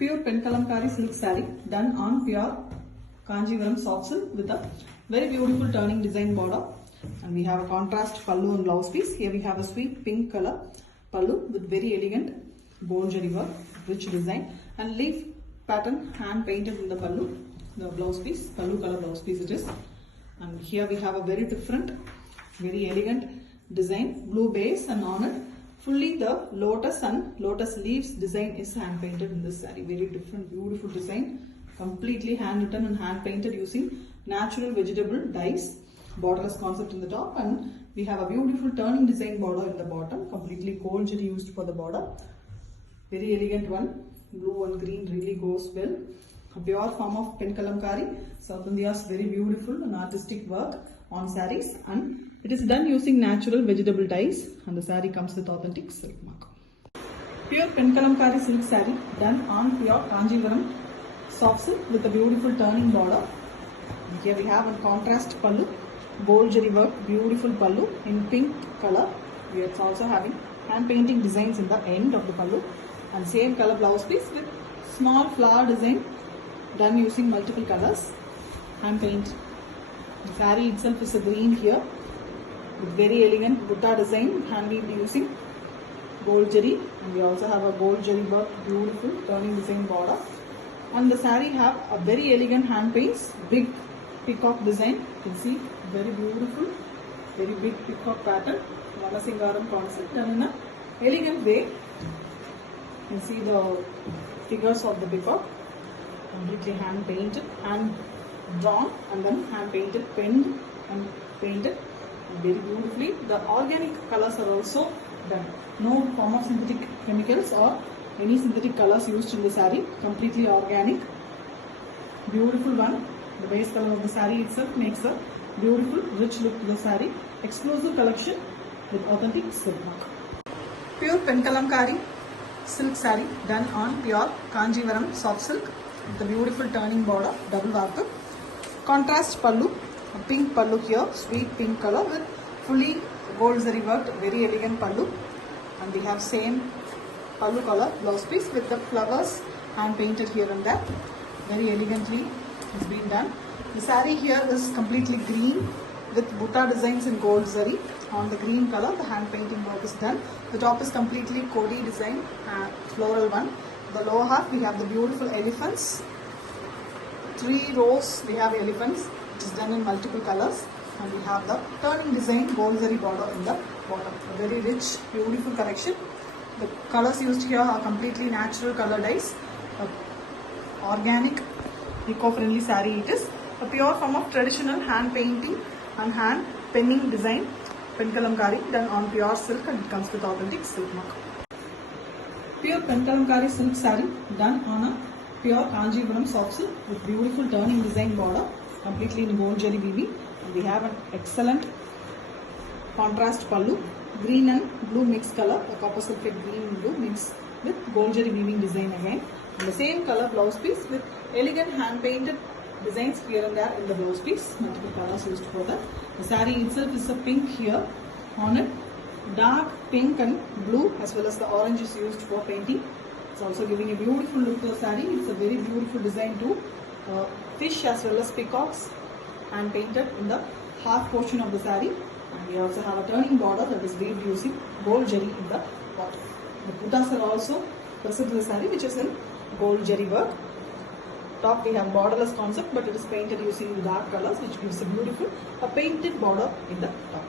Pure Penkalamkari silk saree done on pure Kanjivaram soft silk with a very beautiful turning design border. And we have a contrast pallu and blouse piece. Here we have a sweet pink color pallu with very elegant gold jari work, rich design and leaf pattern hand painted in the pallu. The blouse piece, pallu color blouse piece it is. And here we have a very different, very elegant design, blue base, and on it fully the lotus and lotus leaves design is hand painted in this saree. Very different, beautiful design, completely hand written and hand painted using natural vegetable dyes. Borderless concept in the top, and we have a beautiful turning design border in the bottom, completely gold jari used for the border. Very elegant one, blue and green really goes well. A pure form of Penkalamkari, South India's very beautiful and artistic work on sarees, and it is done using natural vegetable dyes, and the saree comes with authentic silk mark. Pure Penkalamkari silk saree done on pure Kanjivaram soft silk with a beautiful turning border. Here we have a contrast pallu, gold jari work, beautiful pallu in pink color. We are also having hand painting designs in the end of the pallu, and same color blouse piece with small flower design done using multiple colors, hand paint. The saree itself is a green here with very elegant butta design, hand weaved using gold jari, and we also have a gold jari work, beautiful turning design border. And the saree have a very elegant hand paints, big peacock design. You can see very beautiful, very big peacock pattern, Vanasingaram concept, and in a elegant way. You can see the figures of the peacock, completely hand painted, hand drawn, and then hand painted, penned and painted very beautifully. The organic colors are also done. No form of synthetic chemicals or any synthetic colors used in the saree. Completely organic. Beautiful one. The base color of the saree itself makes a beautiful, rich look to the saree. Exclusive collection with authentic silk mark. Pure Penkalamkari silk saree done on pure Kanjivaram soft silk with the beautiful turning border, double work. Contrast pallu, a pink pallu here, sweet pink color with fully gold zari worked, very elegant pallu, and we have same pallu color blouse piece with the flowers hand painted here and there. Very elegantly it's been done. The saree here is completely green with butta designs in gold zari. On the green color, the hand painting work is done. The top is completely Kodi design, floral one. The lower half we have the beautiful elephants. 3 rows we have elephants, which is done in multiple colors, and we have the turning design gold zari border in the bottom. A very rich, beautiful collection. The colors used here are completely natural color dyes. Organic, eco-friendly saree it is. A pure form of traditional hand painting and hand penning design, Penkalamkari done on pure silk, and it comes with authentic silk mark. Pure Penkalamkari silk saree done on a pure Kanjivaram soft silk with beautiful turning design border, completely in gold jari weaving. And we have an excellent contrast pallu, green and blue mixed color, a copper sulphate green and blue mixed with gold jari weaving design again. And the same color blouse piece with elegant hand painted designs here and there in the blouse piece, multiple colors used for that. The saree itself is a pink here, on it dark pink and blue as well as the orange is used for painting. It's also giving a beautiful look to the saree. It's a very beautiful design too. Fish as well as peacocks and painted in the half portion of the saree. And we also have a turning border that is weaved using gold jari in the bottom. The buttas are also present in the saree, which is in gold jari work. Top we have borderless concept, but it is painted using the dark colors, which gives a beautiful painted border in the top.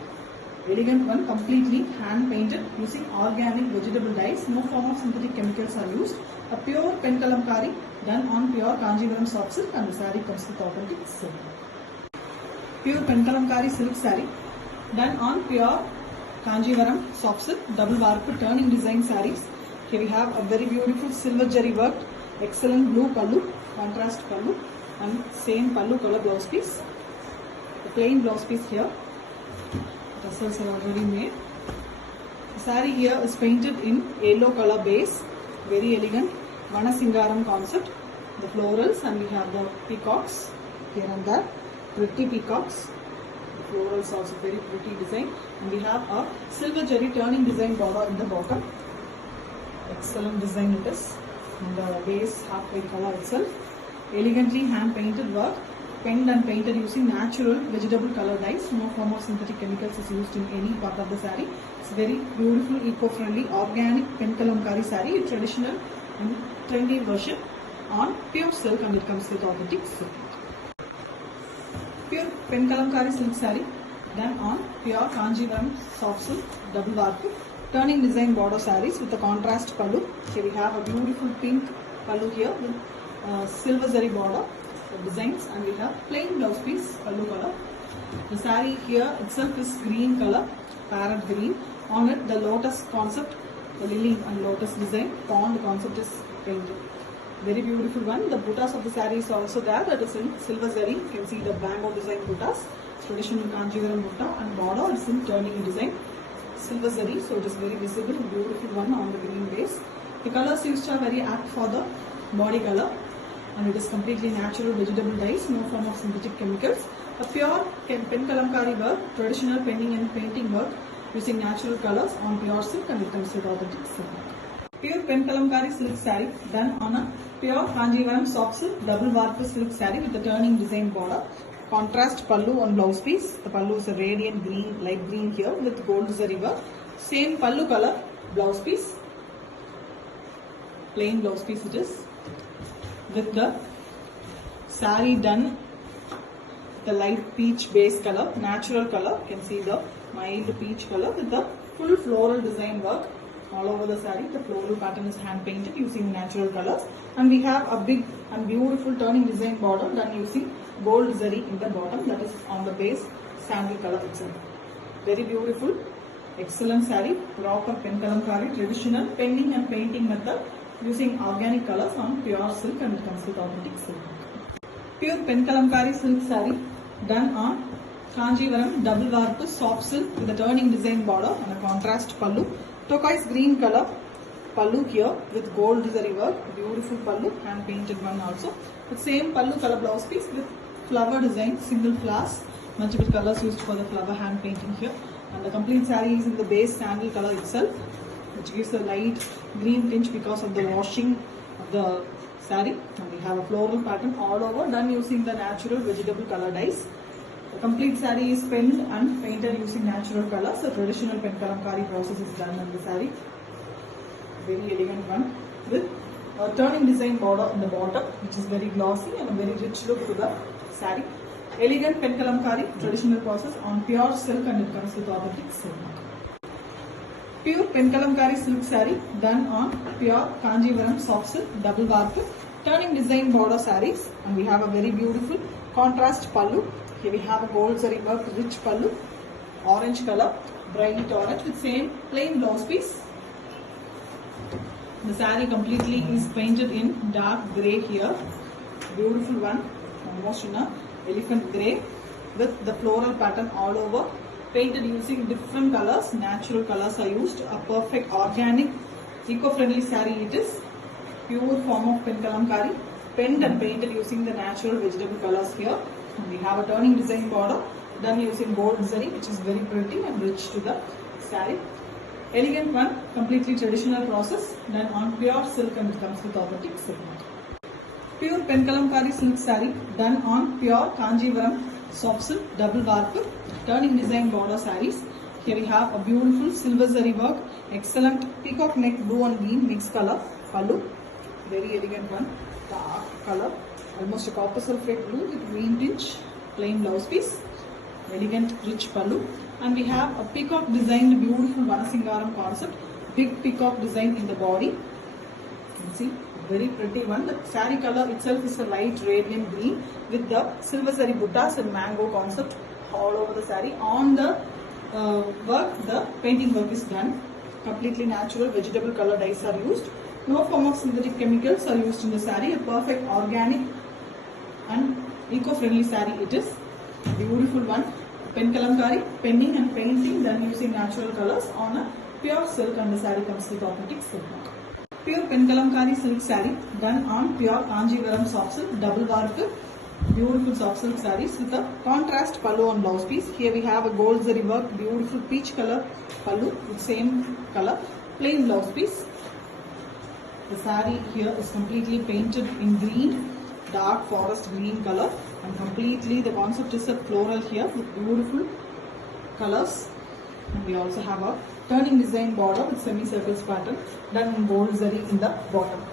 Elegant one, completely hand painted using organic vegetable dyes. No form of synthetic chemicals are used. A pure Penkalamkari done on pure Kanjivaram soft silk, and the saree comes with authentic silk. Pure Penkalamkari silk saree done on pure Kanjivaram soft silk, double warp turning design sarees. Here we have a very beautiful silver jari worked, excellent blue pallu, contrast pallu, and same pallu color blouse piece. The plain blouse piece here. Tassels are already made. The saree here is painted in yellow color base, very elegant Vanasingaram concept. The florals, and we have the peacocks here and there, pretty peacocks. The florals also very pretty design, and we have a silver jari turning design border in the bottom. Excellent design it is. in the base halfway color itself. Elegantly hand painted work, penned and painted using natural vegetable color dyes. No form of synthetic chemicals is used in any part of the saree. It's very beautiful, eco-friendly, organic pen kalamkari saree, a traditional and trendy version on pure silk, and it comes with authentic silk. Pure pen kalamkari silk saree done on pure Kanjivaram soft silk double warp turning design border sarees with a contrast pallu. Here we have a beautiful pink pallu here with silver zari border designs, and we have plain blouse piece pallu color. The saree here itself is green color, parrot green. On it the lotus concept, the lily and lotus design, pond concept is painted. Very beautiful one. The buttas of the saree is also there. That is in silver zari. You can see the bamboo design buttas. Traditional Kanjivaram butta, and border is in turning design. Silver zari, so it is very visible. Beautiful one on the green base. The colors used are very apt for the body color, and it is completely natural vegetable dyes. No form of synthetic chemicals. A pure pen kalamkari work, traditional penning and painting work using natural colors on pure silk, and it comes with authentic silk. Pure pen kalamkari silk saree done on a pure Kanjivaram soft silk double warp silk saree with a turning design border. Contrast pallu on blouse piece. The pallu is a radiant green, light green here with gold zari work. Same pallu color blouse piece. Plain blouse piece it is. With the saree done the light peach base color, natural color. You can see the mild peach color with the full floral design work all over the saree. The floral pattern is hand painted using natural colors, and we have a big and beautiful turning design border done using gold zari in the bottom, that is on the base sandal color itself. Very beautiful, excellent saree, proper pen kalamkari, traditional penning and painting method using organic colors on pure silk, and it comes with authentic silk. Pure pen kalamkari silk saree done on Kanjivaram double warp soft silk with a turning design border and a contrast pallu. Turquoise green color pallu here with gold zari work. Beautiful pallu, hand painted one also. The same pallu color blouse piece with flower design, single flowers, multiple colors used for the flower hand painting here. And the complete saree is in the base sandal color itself, which gives a light green tinge because of the washing of the saree. And we have a floral pattern all over done using the natural vegetable color dyes. The complete saree is penned and painted using natural colors. The traditional pen kalamkari process is done on the saree. Very elegant one with a turning design border in the bottom, which is very glossy and a very rich look to the saree. Elegant pen kalamkari traditional process on pure silk, and it comes with authentic silk. Pure pen kalamkari silk saree done on pure Kanjivaram soft silk double warp turning design border sarees, and we have a very beautiful contrast pallu. Here we have a gold zari work, rich pallu, orange color, bright orange with same plain blouse piece. The saree completely is painted in dark grey here. Beautiful one, almost in a elephant grey with the floral pattern all over. Painted using different colors, natural colors are used. A perfect organic, eco-friendly saree it is. Pure form of pen kalamkari, penned and painted using the natural vegetable colors here. And we have a turning design border done using gold zari, which is very pretty and rich to the saree. Elegant one, completely traditional process done on pure silk, and it comes with authentic silk. Pure pen kalamkari silk saree done on pure Kanjivaram soft silk double warp turning design border sarees. Here we have a beautiful silver zari work, excellent peacock neck blue and green mixed color pallu. Very elegant one, dark color, almost a copper sulphate blue with green tinge, plain blouse piece. Elegant rich pallu, and we have a peacock designed beautiful Vanasingaram concept, big peacock design in the body. You can see very pretty one. The saree color itself is a light radiant green with the silver zari buttas and mango concept all over the saree. On the work, the painting work is done. Completely natural vegetable color dyes are used. No form of synthetic chemicals are used in the saree. A perfect organic and eco-friendly saree it is. Beautiful one. Pen kalamkari, penning and painting done using natural colors on a pure silk, and the saree comes with authentic silk. Pure pen kalamkari silk saree done on pure Kanjivaram soft silk double warp. Beautiful soft silk sarees with a contrast pallu on blouse piece. Here we have a gold zari work, beautiful peach color pallu with same color, plain blouse piece. The saree here is completely painted in green, dark forest green color, and completely the concept is a floral here with beautiful colors. And we also have a turning design border with semicircles pattern done in gold zari in the bottom.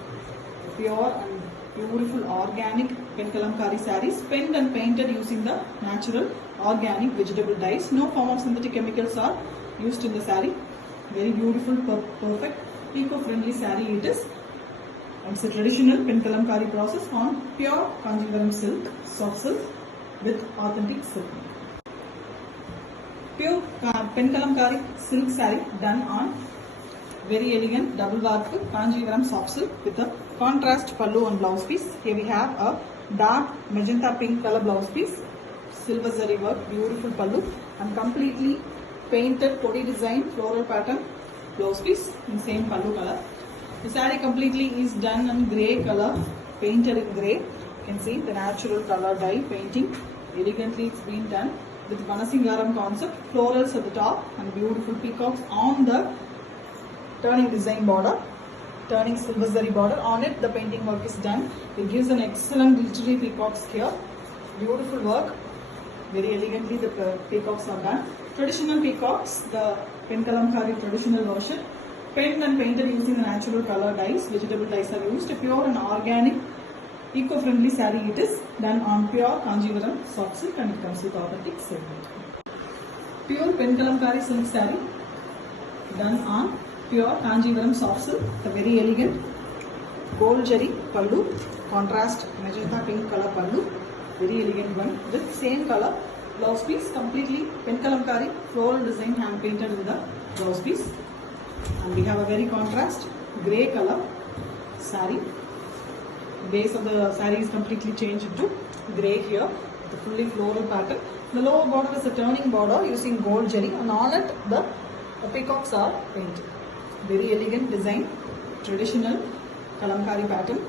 Pure and beautiful organic pen kalamkari sarees, penned and painted using the natural organic vegetable dyes. No form of synthetic chemicals are used in the saree. Very beautiful, perfect, eco-friendly saree it is. And it's a traditional pen kalamkari process on pure Kanjivaram silk, soft silk with authentic silk. Pure pen kalamkari silk saree done on very elegant double work Kanjivaram soft silk with a contrast pallu and blouse piece. Here we have a dark magenta pink color blouse piece, silver zari work, beautiful pallu, and completely painted podi design floral pattern blouse piece in same pallu color. The saree completely is done in grey color, painted in grey. You can see the natural color dye painting. Elegantly it's been done with Manasingaram concept, florals at the top and beautiful peacocks on the turning design border, turning silver zari border. On it the painting work is done. It gives an excellent glittery peacocks here. Beautiful work. Very elegantly the peacocks are done. Traditional peacocks, the pen kalamkari traditional version, penned and painted using the natural color dyes. Vegetable dyes are used. A pure and organic eco-friendly saree it is, done on pure Kanjivaram soft silk, and it comes with authentic silk. Pure pen kalamkari silk saree done on pure Kanjivaram soft silk. A very elegant gold jari pallu, contrast magenta pink color pallu. Very elegant one with same color blouse piece, completely pen kalamkari floral design hand painted with the blouse piece. And we have a very contrast grey color saree. The base of the saree is completely changed into grey here, the fully floral pattern. The lower border is a turning border using gold jari, and on it the peacocks are painted. Very elegant design, traditional kalamkari pattern.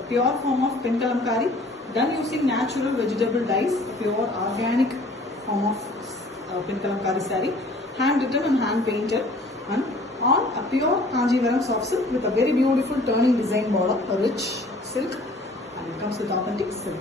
A pure form of pen kalamkari done using natural vegetable dyes. A pure organic form of pen kalamkari saree, hand written and hand painted, and on a pure Kanjivaram soft silk with a very beautiful turning design border, a rich silk, and it comes with authentic silk.